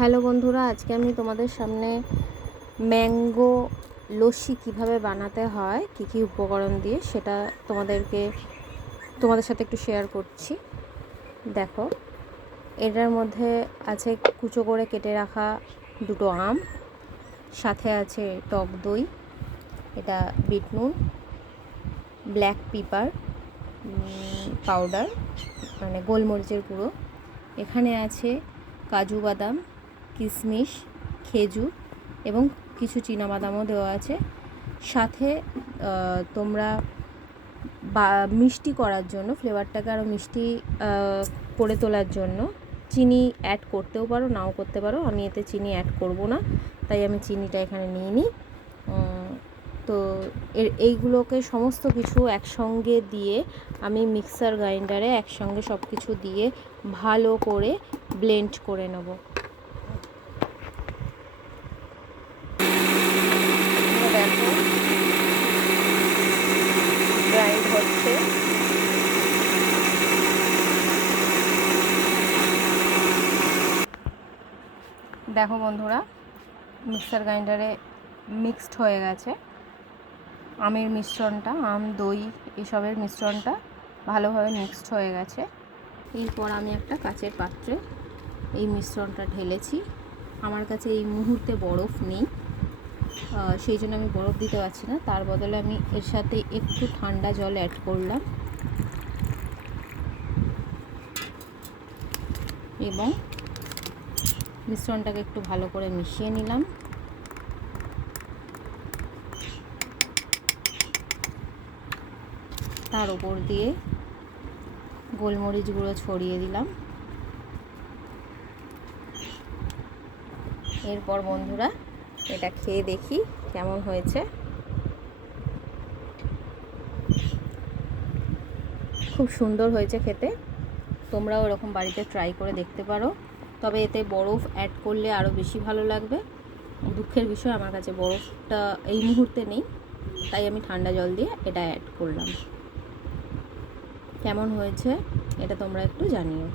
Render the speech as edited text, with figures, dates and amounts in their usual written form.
Hello বন্ধুরা, আজকে আমি তোমাদের সামনে ম্যাঙ্গো লস্যি কিভাবে বানাতে হয়, কী কী উপকরণ দিয়ে সেটা তোমাদের সাথে একটু শেয়ার করছি। দেখো, এটার মধ্যে আছে কুচো করে কেটে রাখা দুটো আম, সাথে আছে টক দই, এটা বিট নুন, ব্ল্যাক পেপার পাউডার মানে গোলমরিচের গুঁড়ো, এখানে আছে কাজু বাদাম, কিশমিশ, খেজুর এবং কিছু চীনাবাদামও দেওয়া আছে। সাথে তোমরা মিষ্টি করার জন্য, ফ্লেভারটাকে আরও মিষ্টি করে তোলার জন্য চিনি অ্যাড করতেও পারো, নাও করতে পারো। আমি এতে চিনি অ্যাড করব না, তাই আমি চিনিটা এখানে নিয়ে নিই। তো এইগুলোকে সমস্ত কিছু একসঙ্গে দিয়ে আমি মিক্সার গ্রাইন্ডারে একসঙ্গে সব কিছু দিয়ে ভালো করে ব্লেন্ড করে নেব। দেখো, গ্রাইন্ড হচ্ছে। দেখো বন্ধুরা, মিক্সার গ্রাইন্ডারে মিক্সড হয়ে গেছে। আমের মিশ্রণটা, আম, দই এসবের মিশ্রণটা ভালোভাবে মিক্সড হয়ে গেছে। এরপর আমি একটা কাচের পাত্রে এই মিশ্রণটা ঢেলেছি। আমার কাছে এই মুহূর্তে বরফ নেই, সেই জন্য আমি বরফ দিতে পারছি না। তার বদলে আমি এর সাথে একটু ঠান্ডা জল অ্যাড করলাম এবং মিশ্রণটাকে একটু ভালো করে মিশিয়ে নিলাম। তার উপর দিয়ে গোলমরিচ গুঁড়ো ছড়িয়ে দিলাম। এরপর বন্ধুরা, এটা খেয়ে দেখি কেমন হয়েছে। খুব সুন্দর হয়েছে খেতে। তোমরাও এরকম বাড়িতে ট্রাই করে দেখতে পারো, তবে এতে বরফ অ্যাড করলে আরও বেশি ভালো লাগবে। দুঃখের বিষয়, আমার কাছে বরফটা এই মুহূর্তে নেই, তাই আমি ঠান্ডা জল দিয়ে এটা অ্যাড করলাম। কেমন হয়েছে এটা তোমরা একটু জানিও।